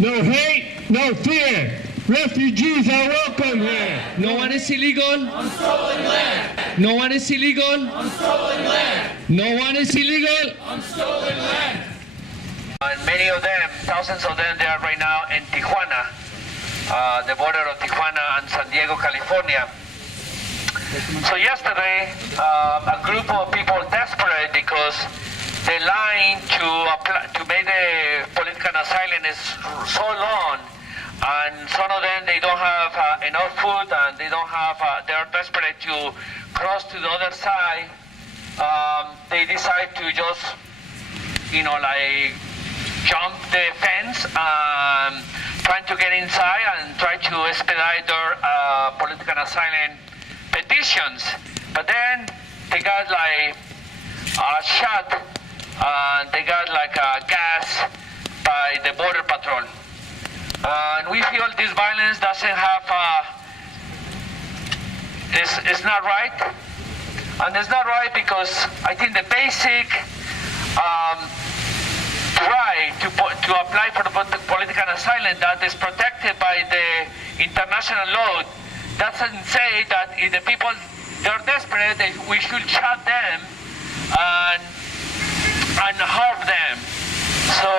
No hate, no fear. Refugees are welcome here. No one is illegal on stolen land. No one is illegal On stolen land. No one is illegal On stolen land. And many of them, thousands of them, they are right now in Tijuana, the border of Tijuana and San Diego, California. So yesterday, a group of people desperate because the line to make the political asylum is so long, and some of them, they don't have enough food, and they don't have, they are desperate to cross to the other side. They decide to just, like jump the fence, trying to get inside and try to expedite their political asylum petitions. But then they got like shot, and they got like gas by the border patrol. And we feel this violence doesn't have, it's not right. And it's not right because I think the basic right to apply for the political asylum that is protected by the international law doesn't say that if the people, they're desperate, we should shut them and harm them. So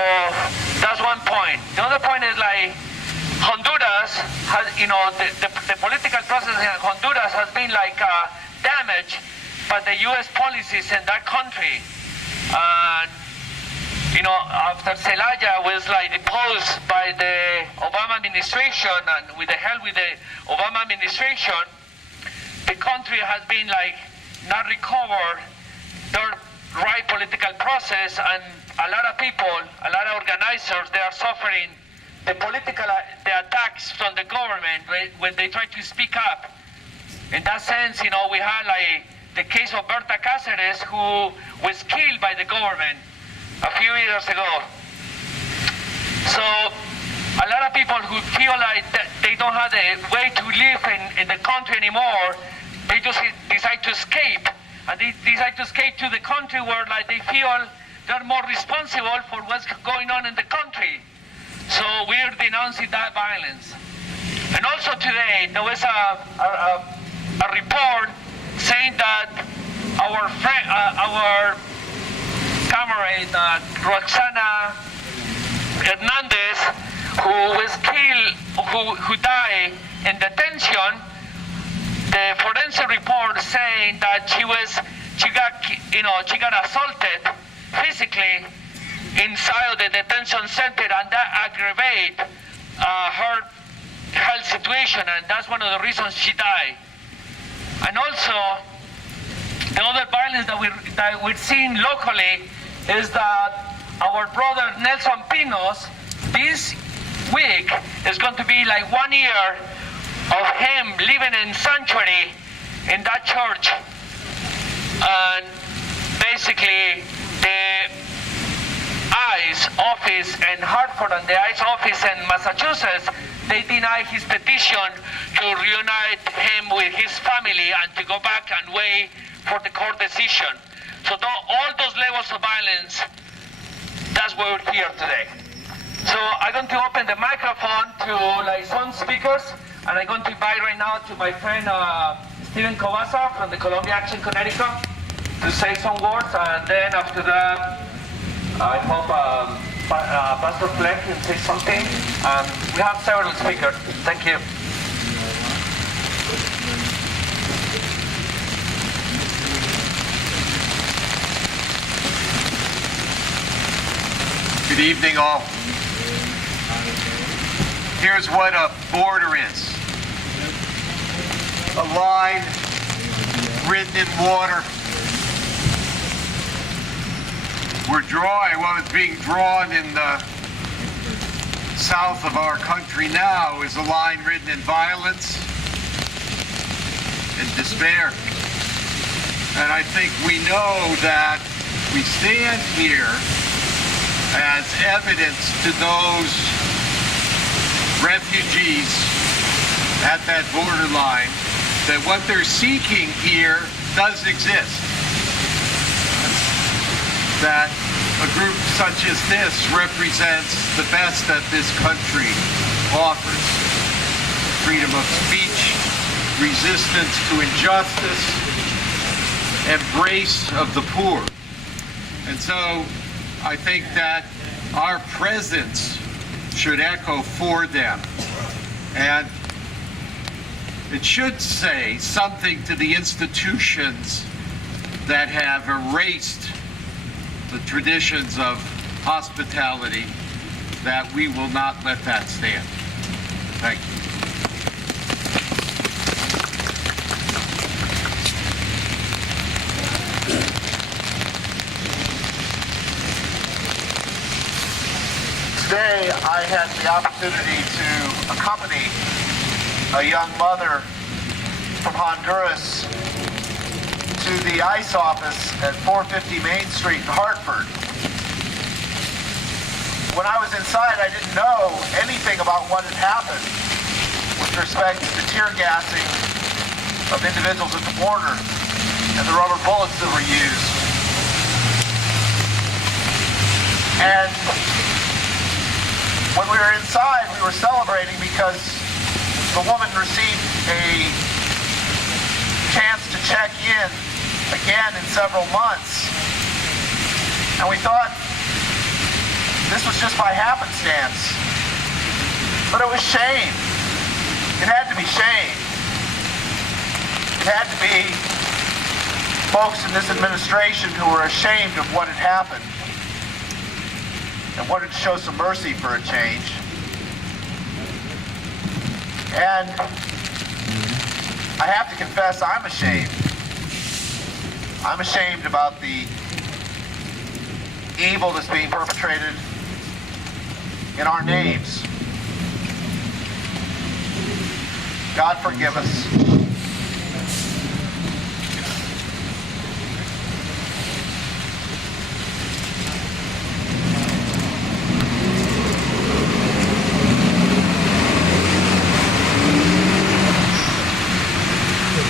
that's one point. The other point is like Honduras has, the political process in Honduras has been like damaged by the U.S. policies in that country. And after Zelaya was like deposed by the Obama administration, and with the help with the Obama administration, the country has been like not recovered their right political process, and a lot of people, a lot of organizers, they are suffering the attacks from the government when they try to speak up. In that sense, we had like the case of Berta Cáceres, who was killed by the government a few years ago. So a lot of people who feel like they don't have a way to live in the country anymore, they just decide to escape. And they decide to escape to the country where like they feel they're more responsible for what's going on in the country. So we're denouncing that violence. And also today, there was a report saying that our comrade Roxana Hernandez, who was killed, who died in detention, the forensic report saying that she got assaulted physically inside the detention center, and that aggravated her health situation, and that's one of the reasons she died. And also, the other violence that we're seeing locally is that our brother Nelson Pinos, this week is going to be like 1 year of him living in sanctuary in that church. And basically, the ICE office in Hartford and the ICE office in Massachusetts, they denied his petition to reunite him with his family and to go back and wait for the court decision. So all those levels of violence, that's why we're here today. So I'm going to open the microphone to like some speakers, and I'm going to invite right now to my friend Steven Cobasa from the Columbia Accion, Connecticut, to say some words, and then after that, I hope Pastor Fleck can say something. We have several speakers. Thank you. Good evening, all. Here's what a border is. A line written in water. We're drawing, what is being drawn in the south of our country now is a line written in violence and despair. And I think we know that we stand here as evidence to those refugees at that borderline that what they're seeking here does exist. That a group such as this represents the best that this country offers. Freedom of speech, resistance to injustice, embrace of the poor. And so I think that our presence should echo for them. And it should say something to the institutions that have erased the traditions of hospitality, that we will not let that stand. Thank you. Today, I had the opportunity to accompany a young mother from Honduras to the ICE office at 450 Main Street in Hartford. When I was inside, I didn't know anything about what had happened with respect to the tear gassing of individuals at the border and the rubber bullets that were used. And when we were inside, we were celebrating because the woman received a chance to check in again in several months. And we thought this was just by happenstance. But it was shame. It had to be shame. It had to be folks in this administration who were ashamed of what had happened and wanted to show some mercy for a change. And I have to confess, I'm ashamed. I'm ashamed about the evil that's being perpetrated in our names. God forgive us.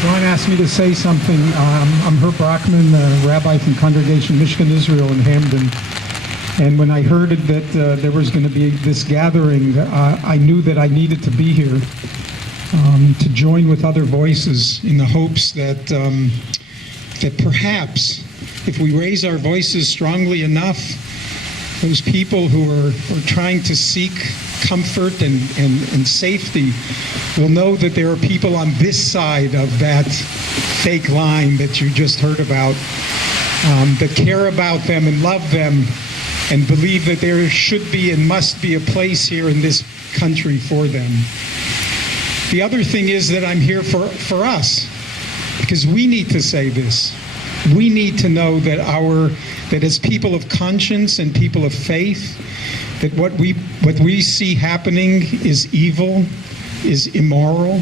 John asked me to say something. I'm Herb Brockman, rabbi from Congregation Michigan Israel in Hamden. And when I heard that there was going to be this gathering, I knew that I needed to be here to join with other voices in the hopes that that perhaps if we raise our voices strongly enough, those people who are trying to seek comfort and safety will know that there are people on this side of that fake line that you just heard about that care about them and love them and believe that there should be and must be a place here in this country for them. The other thing is that I'm here for us, because we need to say this. We need to know that that as people of conscience and people of faith, that what we see happening is evil, is immoral,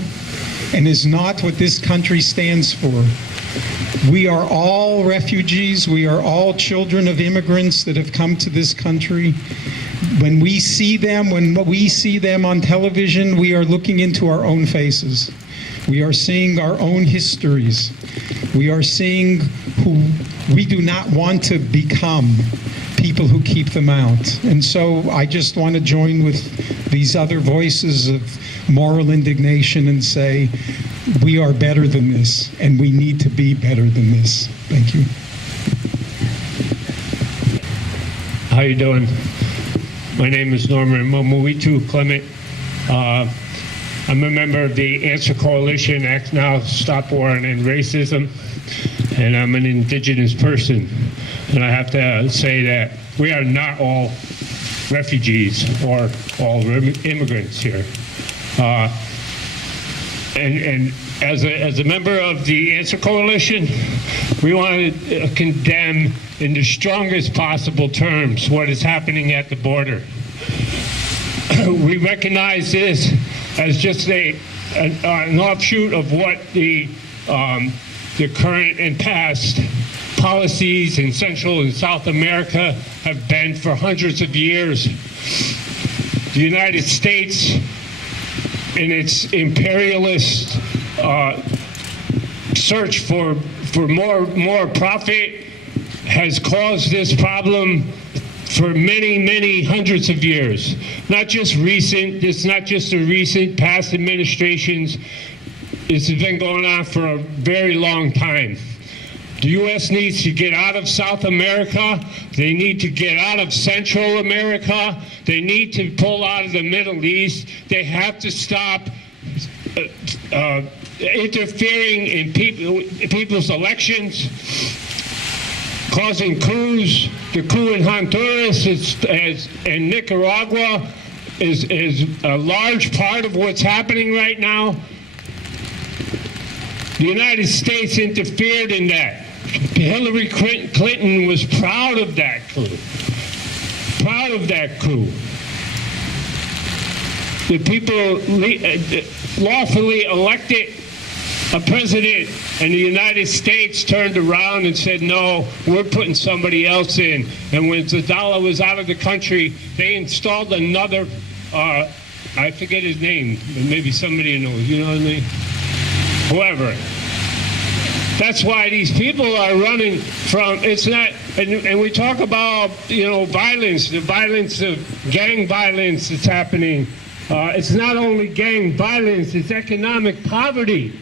and is not what this country stands for. We are all refugees. We are all children of immigrants that have come to this country. When we see them on television, we are looking into our own faces. We are seeing our own histories. We are seeing who we do not want to become, people who keep them out. And so I just want to join with these other voices of moral indignation and say, we are better than this, and we need to be better than this. Thank you. How you doing? My name is Norman Momuitu Clement. I'm a member of the Answer Coalition, Act Now, Stop War and End Racism, and I'm an indigenous person. And I have to say that we are not all refugees or all immigrants here. And as a member of the Answer Coalition, we want to condemn in the strongest possible terms what is happening at the border. We recognize this as just an offshoot of what the current and past policies in Central and South America have been for hundreds of years. The United States, in its imperialist search for more profit, has caused this problem for many, many hundreds of years. Not just recent, it's not just the recent past administrations. This has been going on for a very long time. The U.S. needs to get out of South America. They need to get out of Central America. They need to pull out of the Middle East. They have to stop interfering in people's elections, causing coups. The coup in Honduras and Nicaragua is a large part of what's happening right now. The United States interfered in that. Hillary Clinton was proud of that coup. Proud of that coup. The people lawfully elected a president, and the United States turned around and said, no, we're putting somebody else in. And when Zadala was out of the country, they installed another, I forget his name, but maybe somebody knows, you know what I mean? Whoever. That's why these people are running from, it's not, and we talk about, violence, the violence of gang violence that's happening. It's not only gang violence, it's economic poverty.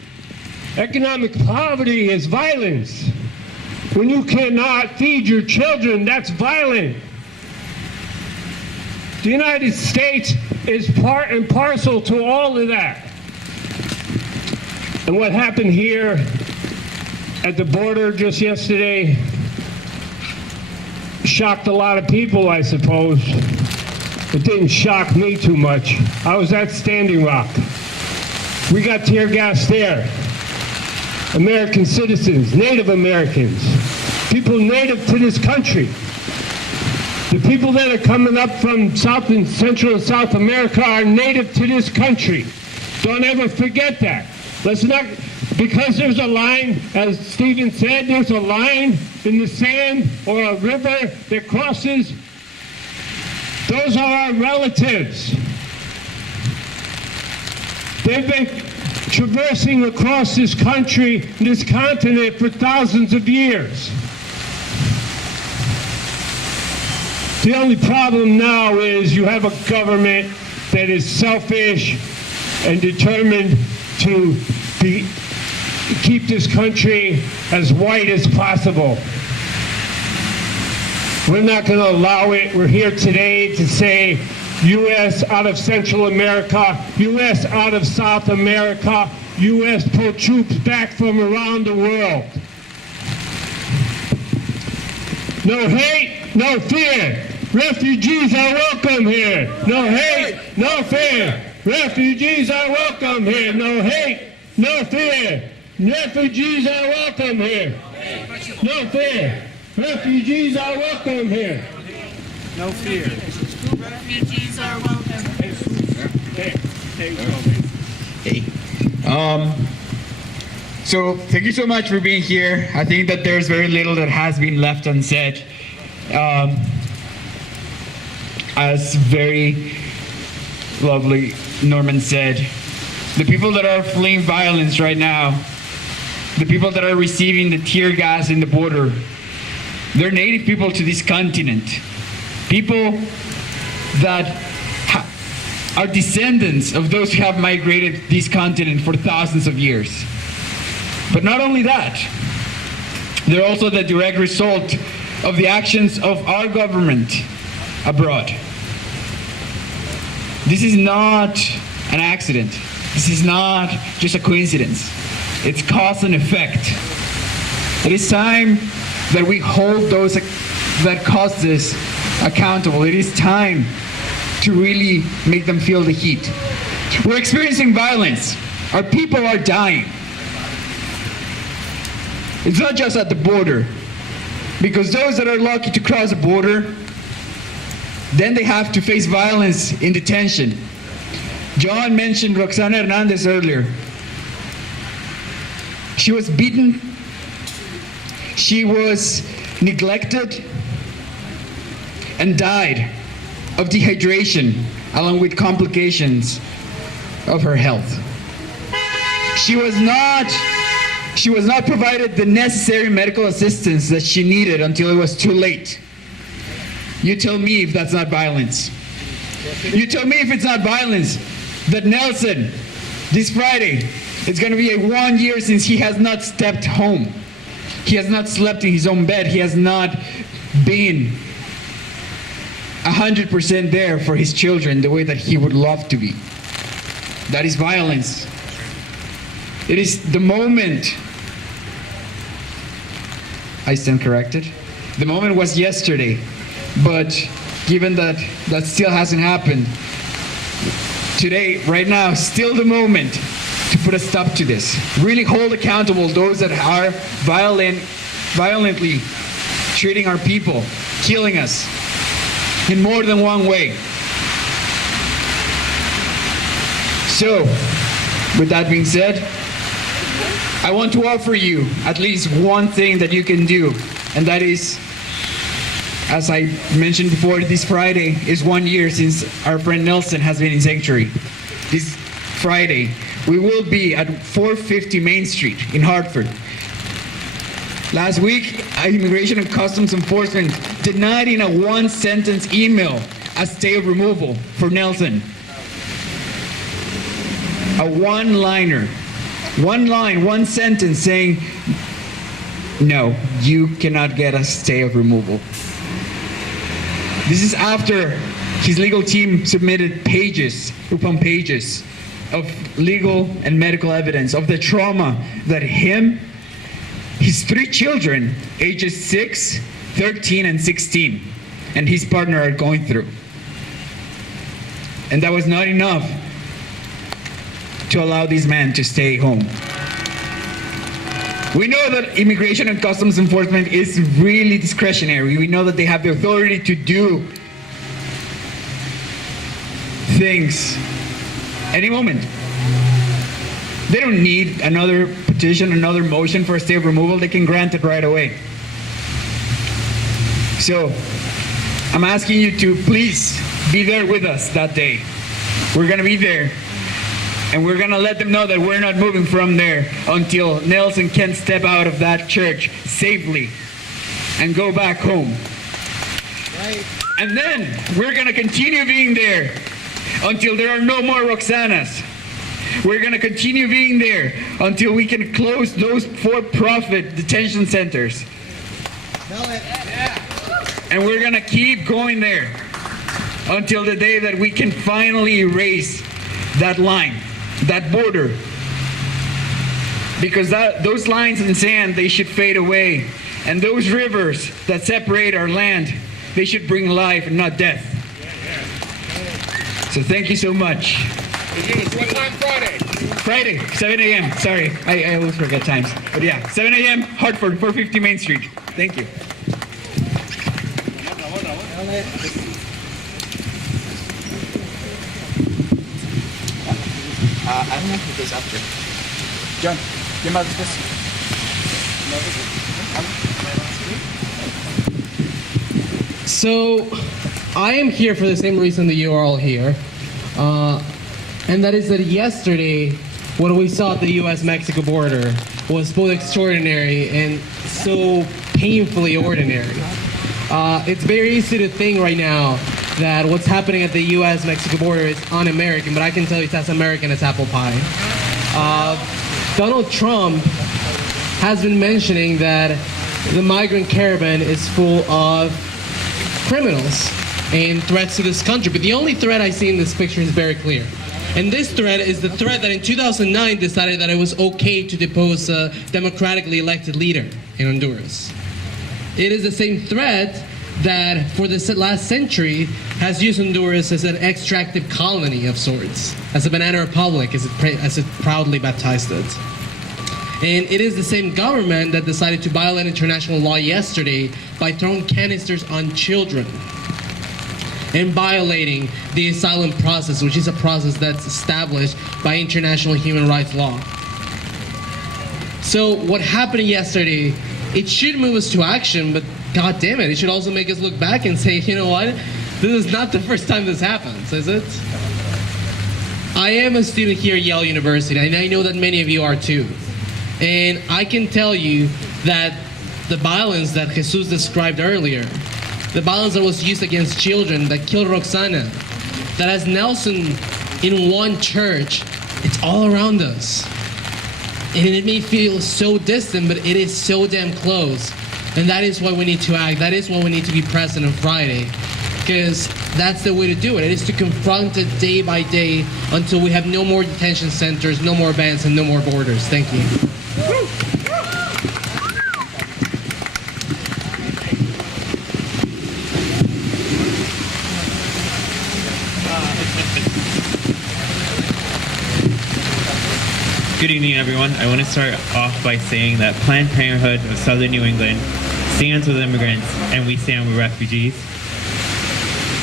Economic poverty is violence. When you cannot feed your children, that's violent. The United States is part and parcel to all of that. And what happened here at the border just yesterday shocked a lot of people, I suppose. It didn't shock me too much. I was at Standing Rock. We got tear gas there. American citizens, Native Americans, people native to this country. The people that are coming up from South and Central and South America are native to this country. Don't ever forget that. Let's not, because there's a line, as Stephen said, there's a line in the sand or a river that crosses. Those are our relatives. They've been traversing across this country, this continent for thousands of years. The only problem now is you have a government that is selfish and determined to keep this country as white as possible. We're not going to allow it. We're here today to say U.S. out of Central America, U.S. out of South America, U.S. pull troops back from around the world. No hate, no fear. Refugees are welcome here. No hate, no fear. Refugees are welcome here. No hate, no fear. Refugees are welcome here. No fear. Refugees are welcome here. No fear. Refugees are welcome. Hey. So thank you so much for being here. I think that there's very little that has been left unsaid. As very lovely Norman said, the people that are fleeing violence right now, the people that are receiving the tear gas in the border, they're native people to this continent. People that are descendants of those who have migrated this continent for thousands of years. But not only that, they're also the direct result of the actions of our government abroad. This is not an accident. This is not just a coincidence. It's cause and effect. It is time that we hold those that caused this accountable. It is time to really make them feel the heat. We're experiencing violence. Our people are dying. It's not just at the border, because those that are lucky to cross the border, then they have to face violence in detention. John mentioned Roxana Hernandez earlier. She was beaten. She was neglected and died of dehydration, along with complications of her health. She was not provided the necessary medical assistance that she needed until it was too late. You tell me if that's not violence. You tell me if it's not violence that Nelson, this Friday, it's going to be 1 year since he has not stepped home. He has not slept in his own bed. He has not been 100% there for his children the way that he would love to be. That is violence. It is the moment. I stand corrected. The moment was yesterday, but given that that still hasn't happened, today, right now, still the moment to put a stop to this. Really hold accountable those that are violently treating our people, killing us in more than one way. So, with that being said, I want to offer you at least one thing that you can do, and that is, as I mentioned before, this Friday is 1 year since our friend Nelson has been in sanctuary. This Friday, we will be at 450 Main Street in Hartford. Last week, Immigration and Customs Enforcement denied in a one-sentence email a stay of removal for Nelson. A one-liner. One line, one sentence saying, no, you cannot get a stay of removal. This is after his legal team submitted pages upon pages of legal and medical evidence of the trauma that him, his 3 children, ages 6, 13, and 16, and his partner are going through. And that was not enough to allow these men to stay home. We know that Immigration and Customs Enforcement is really discretionary. We know that they have the authority to do things any moment. They don't need another petition, another motion for a stay of removal. They can grant it right away. So, I'm asking you to please be there with us that day. We're going to be there. And we're going to let them know that we're not moving from there until Nelson can step out of that church safely and go back home. Right. And then we're going to continue being there until there are no more Roxanas. We're going to continue being there until we can close those for-profit detention centers. And we're going to keep going there until the day that we can finally erase that line, that border. Because those lines in sand, they should fade away. And those rivers that separate our land, they should bring life and not death. So thank you so much. What time Friday? Friday, 7 a.m. Sorry, I always forget times. But yeah, 7 a.m., Hartford, 450 Main Street. Thank you. I don't know who goes after. John, ¿quién más después? So, I am here for the same reason that you are all here. And that is that yesterday, what we saw at the U.S.-Mexico border was both extraordinary and so painfully ordinary. It's very easy to think right now that what's happening at the U.S.-Mexico border is un-American, but I can tell you it's as American as apple pie. Donald Trump has been mentioning that the migrant caravan is full of criminals and threats to this country, but the only threat I see in this picture is very clear. And this threat is the threat that in 2009 decided that it was okay to depose a democratically elected leader in Honduras. It is the same threat that for the last century has used Honduras as an extractive colony of sorts, as a banana republic, as it proudly baptized it. And it is the same government that decided to violate international law yesterday by throwing canisters on children and violating the asylum process, which is a process that's established by international human rights law. So what happened yesterday, it should move us to action, but God damn it should also make us look back and say, you know what, this is not the first time this happens, is it? I am a student here at Yale University, and I know that many of you are too. And I can tell you that the violence that Jesus described earlier the violence that was used against children that killed Roxana, that as Nelson in one church, it's all around us. And it may feel so distant, but it is so damn close. And that is why we need to act. That is why we need to be present on Friday. Because that's the way to do it. It is to confront it day by day until we have no more detention centers, no more bans, and no more borders. Thank you. Good evening, everyone. I want to start off by saying that Planned Parenthood of Southern New England stands with immigrants and we stand with refugees.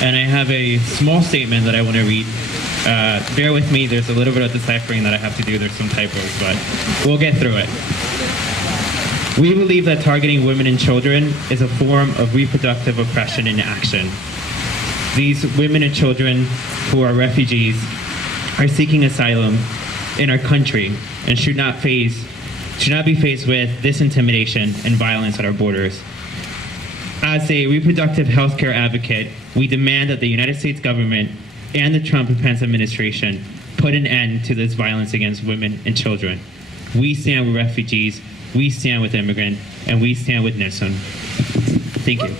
And I have a small statement that I want to read. Bear with me, there's a little bit of deciphering that I have to do. There's some typos, but we'll get through it. We believe that targeting women and children is a form of reproductive oppression in action. These women and children who are refugees are seeking asylum in our country and should not be faced with this intimidation and violence at our borders. As a reproductive health care advocate, we demand that the United States government and the Trump and Pence administration put an end to this violence against women and children. We stand with refugees, we stand with immigrants, and we stand with Nelson. Thank you.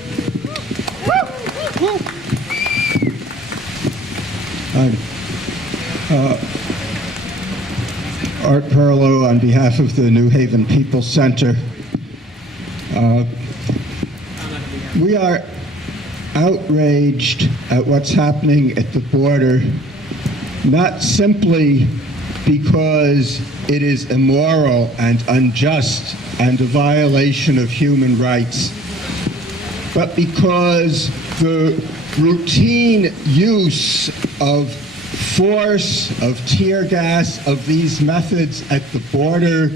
Art Perlow on behalf of the New Haven People's Center. We are outraged at what's happening at the border, not simply because it is immoral and unjust and a violation of human rights, but because the routine use of force, of tear gas, of these methods at the border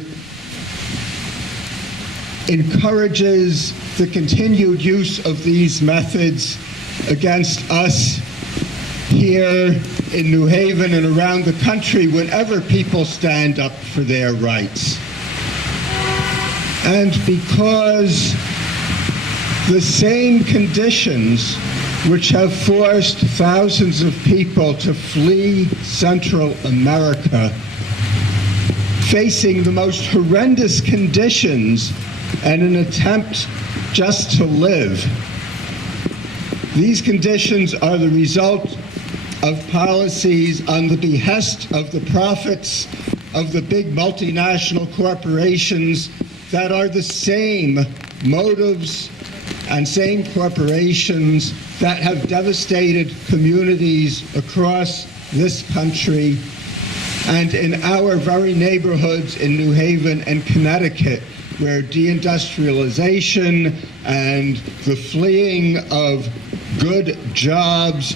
encourages the continued use of these methods against us here in New Haven and around the country whenever people stand up for their rights. And because the same conditions which have forced thousands of people to flee Central America, facing the most horrendous conditions and an attempt just to live. These conditions are the result of policies on the behest of the profits of the big multinational corporations that are the same motives and same corporations that have devastated communities across this country and in our very neighborhoods in New Haven and Connecticut, where deindustrialization and the fleeing of good jobs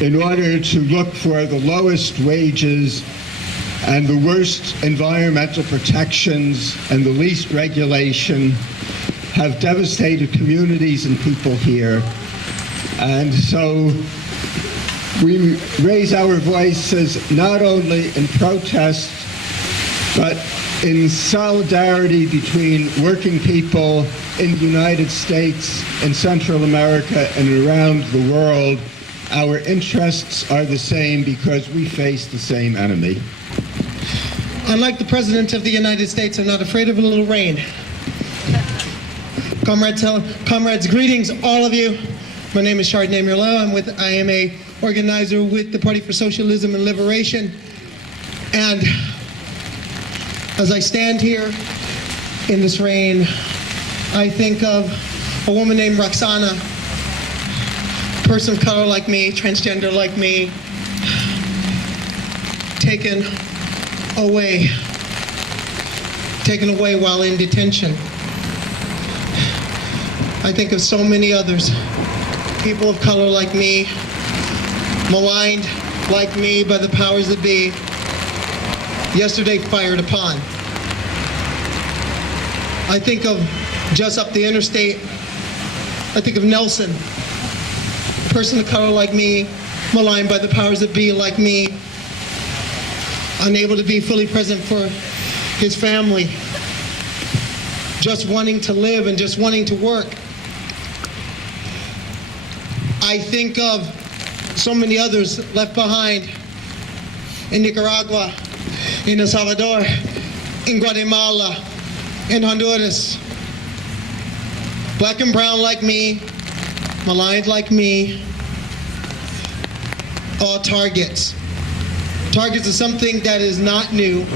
in order to look for the lowest wages and the worst environmental protections and the least regulation have devastated communities and people here. And so we raise our voices not only in protest, but in solidarity between working people in the United States, in Central America, and around the world. Our interests are the same because we face the same enemy. Unlike the President of the United States, I'm not afraid of a little rain. Comrades, greetings, all of you. My name is Chardonnay Merlot. I am a organizer with the Party for Socialism and Liberation. And as I stand here in this rain, I think of a woman named Roxana, a person of color like me, transgender like me, taken away while in detention. I think of so many others, people of color like me, maligned like me by the powers that be, yesterday fired upon. I think of just up the interstate, I think of Nelson, a person of color like me, maligned by the powers that be like me, unable to be fully present for his family, just wanting to live and just wanting to work. I think of so many others left behind in Nicaragua, in El Salvador, in Guatemala, in Honduras. Black and brown like me, maligned like me, all targets. Targets of something that is not new.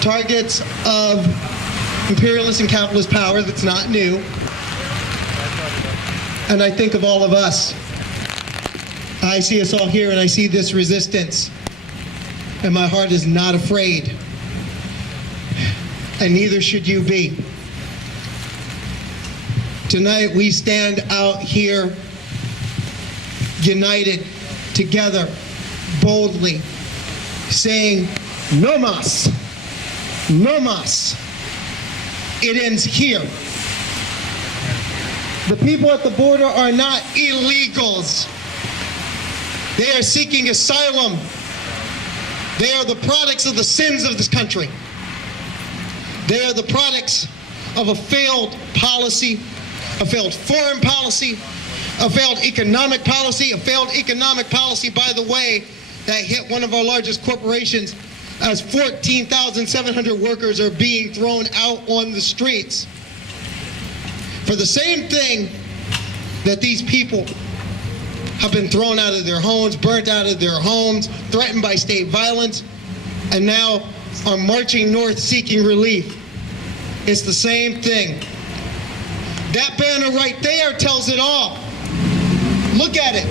Targets of imperialist and capitalist power that's not new. And I think of all of us. I see us all here and I see this resistance. And my heart is not afraid. And neither should you be. Tonight we stand out here united, together, boldly, saying, no mas, no mas. It ends here. The people at the border are not illegals. They are seeking asylum. They are the products of the sins of this country. They are the products of a failed policy, a failed foreign policy, a failed economic policy, by the way, that hit one of our largest corporations as 14,700 workers are being thrown out on the streets for the same thing that these people have been thrown out of their homes, burnt out of their homes, threatened by state violence, and now are marching north seeking relief. It's the same thing. That banner right there tells it all. Look at it.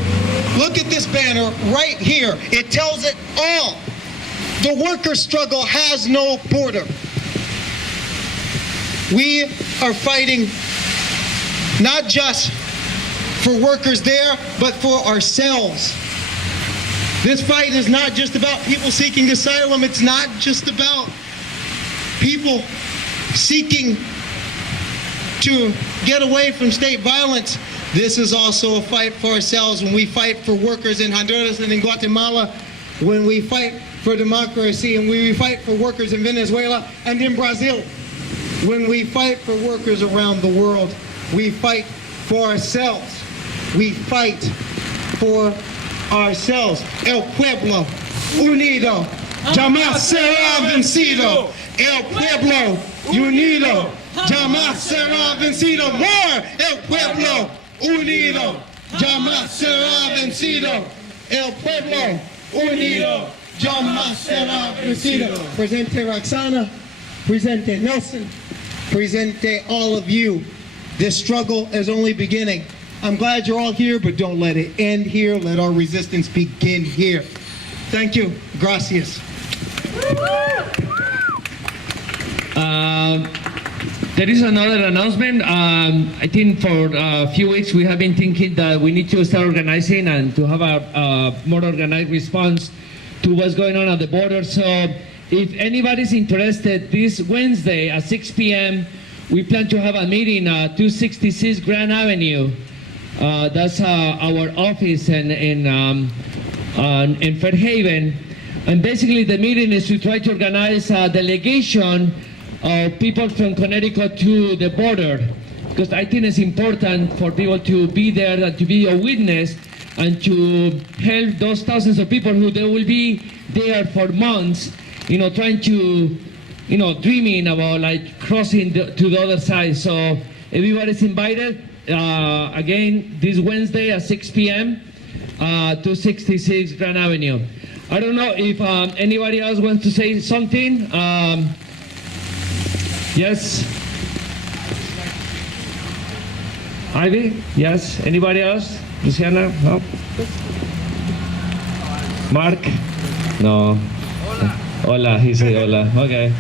Look at this banner right here. It tells it all. The worker struggle has no border. We are fighting not just for workers there, but for ourselves. This fight is not just about people seeking asylum. It's not just about people seeking to get away from state violence. This is also a fight for ourselves when we fight for workers in Honduras and in Guatemala, when we fight for democracy, and we fight for workers in Venezuela and in Brazil. When we fight for workers around the world, we fight for ourselves. We fight for ourselves. El pueblo unido jamás será vencido. El pueblo unido jamás será vencido. More! El pueblo unido jamás será vencido. El pueblo unido jamás será vencido. Presente Roxana, presente Nelson, presente all of you. This struggle is only beginning. I'm glad you're all here, but don't let it end here. Let our resistance begin here. Thank you. Gracias. There is another announcement. I think for a few weeks we have been thinking that we need to start organizing and to have a more organized response to what's going on at the border. So if anybody's interested, this Wednesday at 6 p.m. we plan to have a meeting at 266 Grand Avenue. That's our office in Fairhaven. And basically the meeting is to try to organize a delegation of people from Connecticut to the border, because I think it's important for people to be there and to be a witness and to help those thousands of people who they will be there for months, trying to, dreaming about like crossing to the other side. So everybody's invited. Again, this Wednesday at 6 p.m. 266 Grand Avenue. I don't know if anybody else wants to say something. Yes? Ivy? Yes? Anybody else? Luciana? No? Mark? No. Hola, he said hola. Okay.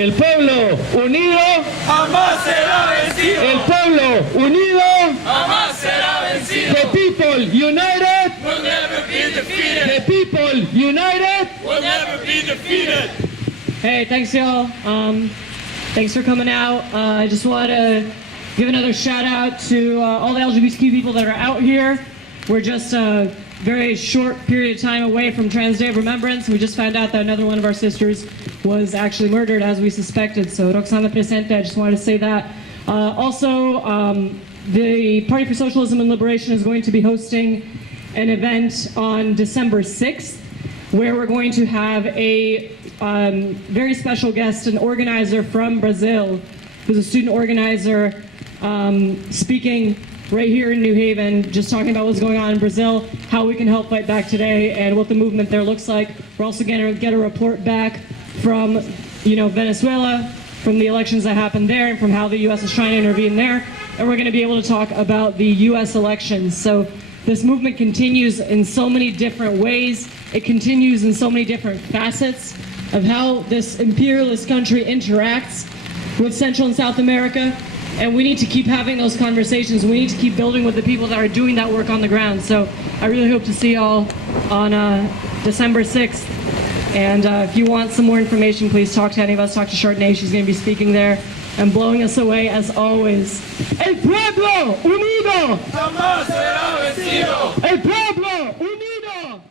El pueblo unido jamás será vencido. El pueblo unido jamás será vencido. The people united will never be defeated. The people united will never be defeated. Hey, thanks y'all. Thanks for coming out. I just want to give another shout out to all the LGBTQ people that are out here. We're just very short period of time away from Trans Day of Remembrance. We just found out that another one of our sisters was actually murdered as we suspected. So Roxana Presente, I just wanted to say that. The Party for Socialism and Liberation is going to be hosting an event on December 6th, where we're going to have a very special guest, an organizer from Brazil, who's a student organizer, speaking right here in New Haven, just talking about what's going on in Brazil, how we can help fight back today, and what the movement there looks like. We're also going to get a report back from, Venezuela, from the elections that happened there, and from how the U.S. is trying to intervene there. And we're going to be able to talk about the U.S. elections. So this movement continues in so many different ways. It continues in so many different facets of how this imperialist country interacts with Central and South America. And we need to keep having those conversations. We need to keep building with the people that are doing that work on the ground. So I really hope to see y'all on December 6th. And if you want some more information, please talk to any of us. Talk to Chardonnay. She's going to be speaking there and blowing us away as always. El pueblo unido jamás será vencido. El pueblo unido.